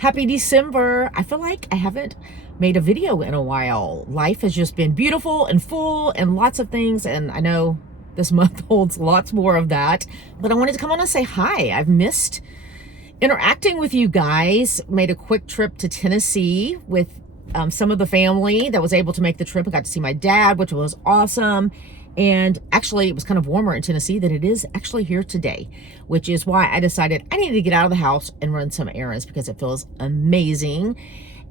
Happy December. I feel like I haven't made a video in a while. Life has just been beautiful and full and lots of things, and I know this month holds lots more of that, but I wanted to come on and say hi. I've missed interacting with you guys. Made a quick trip to Tennessee with some of the family that was able to make the trip. I got to see my dad, which was awesome. And actually, it was kind of warmer in Tennessee than it is actually here today, which is why I decided I needed to get out of the house and run some errands because it feels amazing.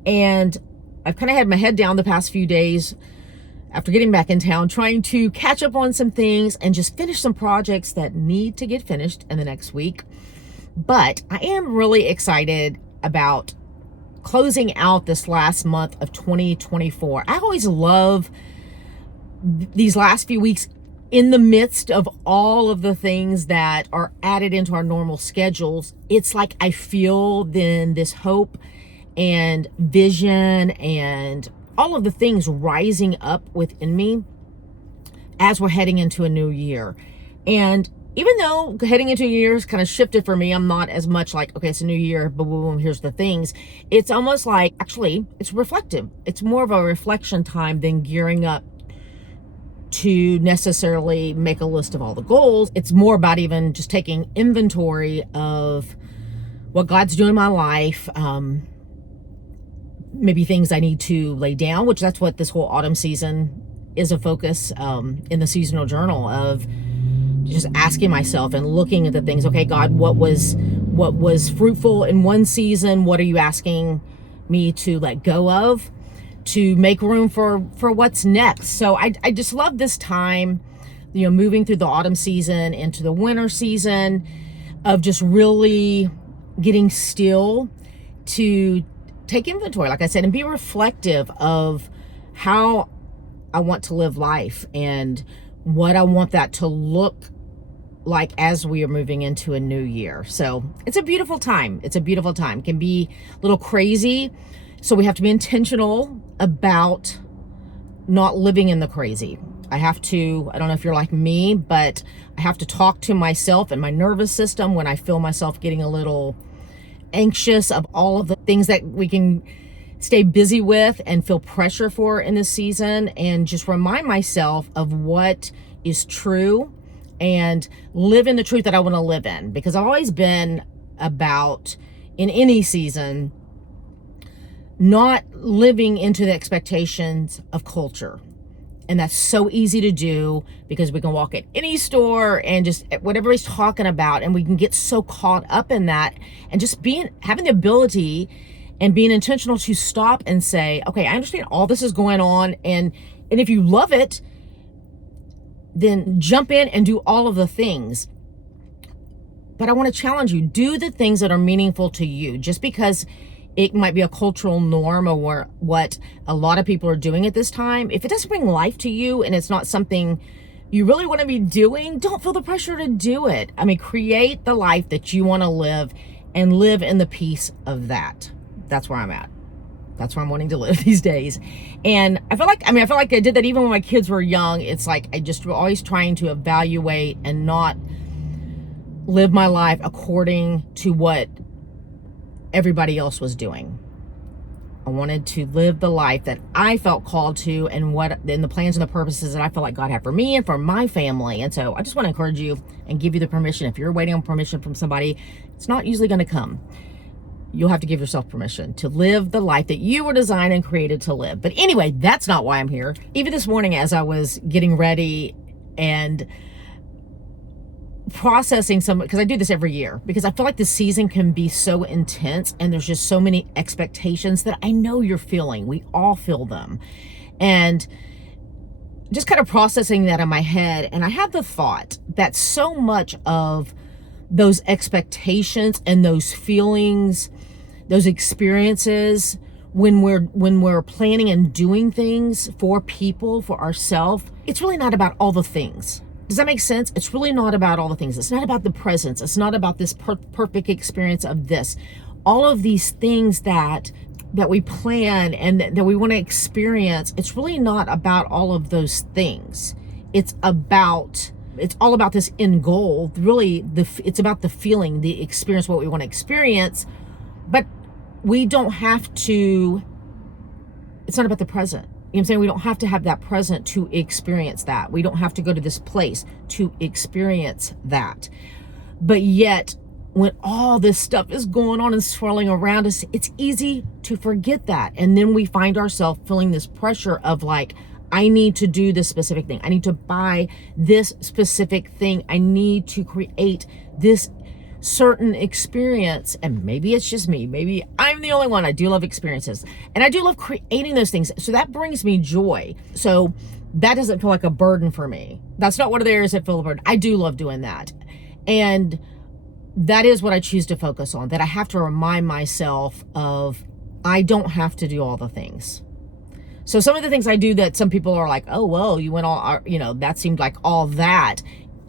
And I've kind of had my head down the past few days after getting back in town, trying to catch up on some things and just finish some projects that need to get finished in the next week. But I am really excited about closing out this last month of 2024. I always love these last few weeks in the midst of all of the things that are added into our normal schedules. It's like I feel then this hope and vision and all of the things rising up within me as we're heading into a new year. And even though heading into a year has kind of shifted for me, I'm not as much like, okay, it's a new year, boom, boom, boom, here's the things. It's almost like, actually, it's reflective. It's more of a reflection time than gearing up to necessarily make a list of all the goals. It's more about even just taking inventory of what God's doing in my life, maybe things I need to lay down, which that's what this whole autumn season is a focus in the seasonal journal of just asking myself and looking at the things. Okay, God, what was fruitful in one season? What are you asking me to let go of, to make room for what's next? So I just love this time, moving through the autumn season into the winter season of just really getting still to take inventory, like I said, and be reflective of how I want to live life and what I want that to look like as we are moving into a new year. So it's a beautiful time. It's a beautiful time. It can be a little crazy. So we have to be intentional about not living in the crazy. I don't know if you're like me, but I have to talk to myself and my nervous system when I feel myself getting a little anxious of all of the things that we can stay busy with and feel pressure for in this season, and just remind myself of what is true and live in the truth that I want to live in. Because I've always been about, in any season, not living into the expectations of culture. And that's so easy to do because we can walk at any store and just what everybody's talking about, and we can get so caught up in that, and just having the ability and being intentional to stop and say, okay, I understand all this is going on, and if you love it, then jump in and do all of the things. But I want to challenge you, do the things that are meaningful to you. Just because it might be a cultural norm or what a lot of people are doing at this time, if it doesn't bring life to you and it's not something you really want to be doing, don't feel the pressure to do it. I mean, create the life that you want to live and live in the peace of that. That's where I'm at. That's where I'm wanting to live these days. And I feel like I did that even when my kids were young. It's like I just always trying to evaluate and not live my life according to what everybody else was doing. I wanted to live the life that I felt called to, and the plans and the purposes that I felt like God had for me and for my family. And so I just want to encourage you and give you the permission. If you're waiting on permission from somebody, it's not usually going to come. You'll have to give yourself permission to live the life that you were designed and created to live. But anyway, that's not why I'm here. Even this morning, as I was getting ready and processing because I do this every year, because I feel like the season can be so intense and there's just so many expectations that I know you're feeling. We all feel them. And just kind of processing that in my head. And I had the thought that so much of those expectations and those feelings, those experiences, when we're planning and doing things for people, for ourselves, it's really not about all the things. Does that make sense? It's really not about all the things. It's not about the presence. It's not about this perfect experience of this. All of these things that we plan and that we want to experience, it's really not about all of those things. It's all about this end goal. Really, it's about the feeling, the experience, what we want to experience. But we don't have to, it's not about the present. You know what I'm saying? We don't have to have that present to experience that. We don't have to go to this place to experience that. But yet, when all this stuff is going on and swirling around us, it's easy to forget that. And then we find ourselves feeling this pressure of like, I need to do this specific thing. I need to buy this specific thing. I need to create this certain experience. And maybe it's just me. Maybe I'm the only one. I do love experiences. And I do love creating those things. So that brings me joy. So that doesn't feel like a burden for me. That's not one of the areas that feel a burden. I do love doing that. And that is what I choose to focus on, that I have to remind myself of, I don't have to do all the things. So some of the things I do that some people are like, oh, well, you went all, you know, that seemed like all that.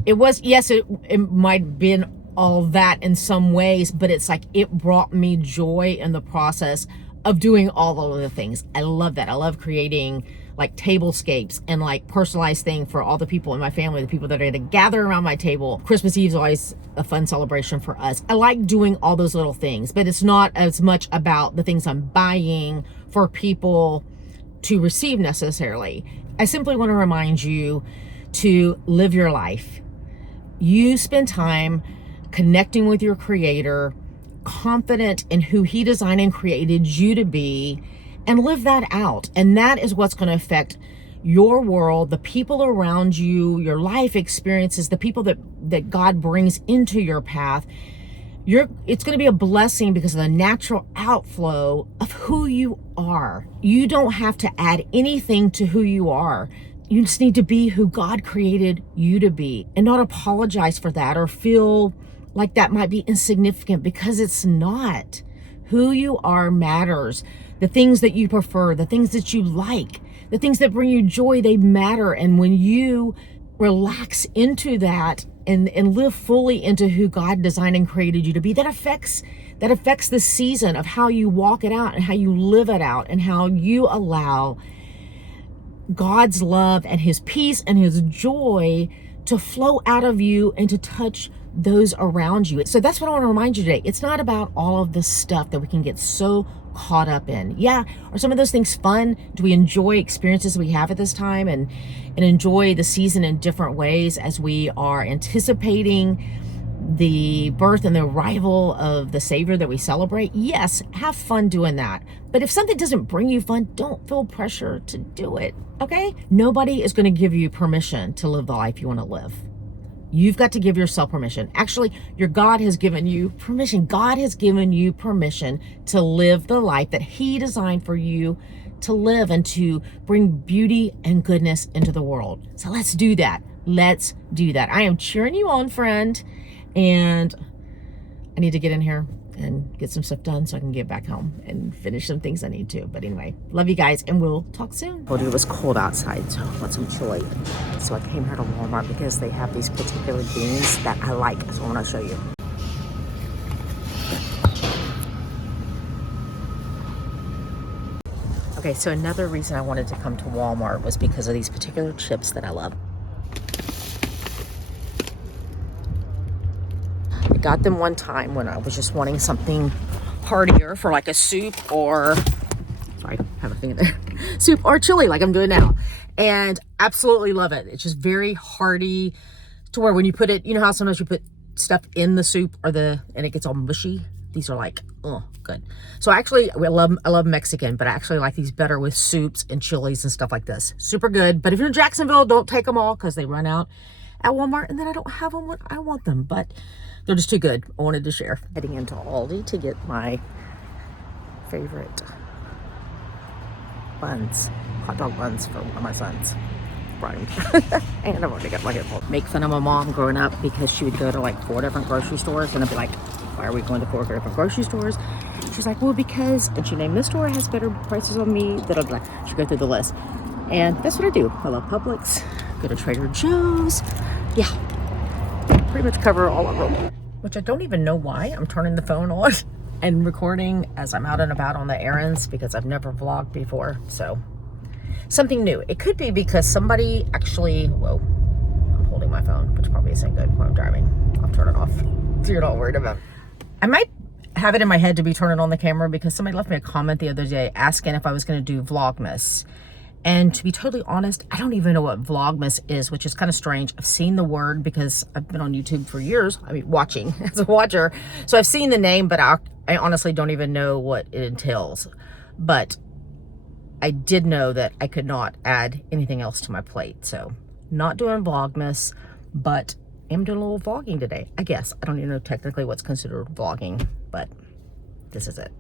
It was, yes, it might have been all that in some ways, but it's like, it brought me joy in the process of doing all of the things. I love that. I love creating like tablescapes and like personalized thing for all the people in my family, the people that are going to gather around my table. Christmas Eve is always a fun celebration for us. I like doing all those little things, but it's not as much about the things I'm buying for people to receive necessarily. I simply want to remind you to live your life. You spend time connecting with your creator, confident in who he designed and created you to be, and live that out. And that is what's going to affect your world, the people around you, your life experiences, the people that God brings into your path. It's going to be a blessing because of the natural outflow of who you are. You don't have to add anything to who you are. You just need to be who God created you to be, and not apologize for that or feel like that might be insignificant, because it's not. Who you are matters. The things that you prefer, the things that you like, the things that bring you joy, they matter. And when you relax into that and live fully into who God designed and created you to be, that affects the season of how you walk it out and how you live it out, and how you allow God's love and his peace and his joy to flow out of you and to touch those around you. So that's what I want to remind you today. It's not about all of this stuff that we can get so caught up in. Yeah, are some of those things fun? Do we enjoy experiences we have at this time and enjoy the season in different ways as we are anticipating the birth and the arrival of the Savior that we celebrate? Yes, have fun doing that. But if something doesn't bring you fun, don't feel pressure to do it, okay? Nobody is going to give you permission to live the life you want to live. You've got to give yourself permission. Actually, your God has given you permission. God has given you permission to live the life that he designed for you to live and to bring beauty and goodness into the world. So let's do that. Let's do that. I am cheering you on, friend. And I need to get in here and get some stuff done so I can get back home and finish some things I need to. But anyway, love you guys, and we'll talk soon. Well, it was cold outside, so I want some chili. So I came here to Walmart because they have these particular beans that I like. So I want to show you. Okay, so another reason I wanted to come to Walmart was because of these particular chips that I love. I got them one time when I was just wanting something heartier for like a soup or, sorry, I have a thing in there, soup or chili like I'm doing now. And absolutely love it. It's just very hearty to where when you put it, you know how sometimes you put stuff in the soup and it gets all mushy? These are like, oh, good. So actually, I love Mexican, but I actually like these better with soups and chilies and stuff like this. Super good. But if you're in Jacksonville, don't take them all because they run out at Walmart and then I don't have them when I want them. But they're just too good. I wanted to share. Heading into Aldi to get my favorite buns, hot dog buns for one of my sons. Brought him. And I've already got my hip. Make fun of my mom growing up because she would go to like 4 different grocery stores and I'd be like, why are we going to 4 different grocery stores? She's like, well, because, and she named this store has better prices on me. That'll be like, she'll go through the list. And that's what I do. I love Publix, go to Trader Joe's. Yeah, pretty much cover all of them. Which I don't even know why I'm turning the phone on and recording as I'm out and about on the errands because I've never vlogged before. So something new. It could be because somebody actually, whoa, I'm holding my phone, which probably isn't good when I'm driving. I'll turn it off so you're not worried about it. I might have it in my head to be turning on the camera because somebody left me a comment the other day asking if I was going to do Vlogmas. And to be totally honest, I don't even know what Vlogmas is, which is kind of strange. I've seen the word because I've been on YouTube for years. I mean, watching as a watcher. So I've seen the name, but I honestly don't even know what it entails. But I did know that I could not add anything else to my plate. So not doing Vlogmas, but I'm doing a little vlogging today, I guess. I don't even know technically what's considered vlogging, but this is it.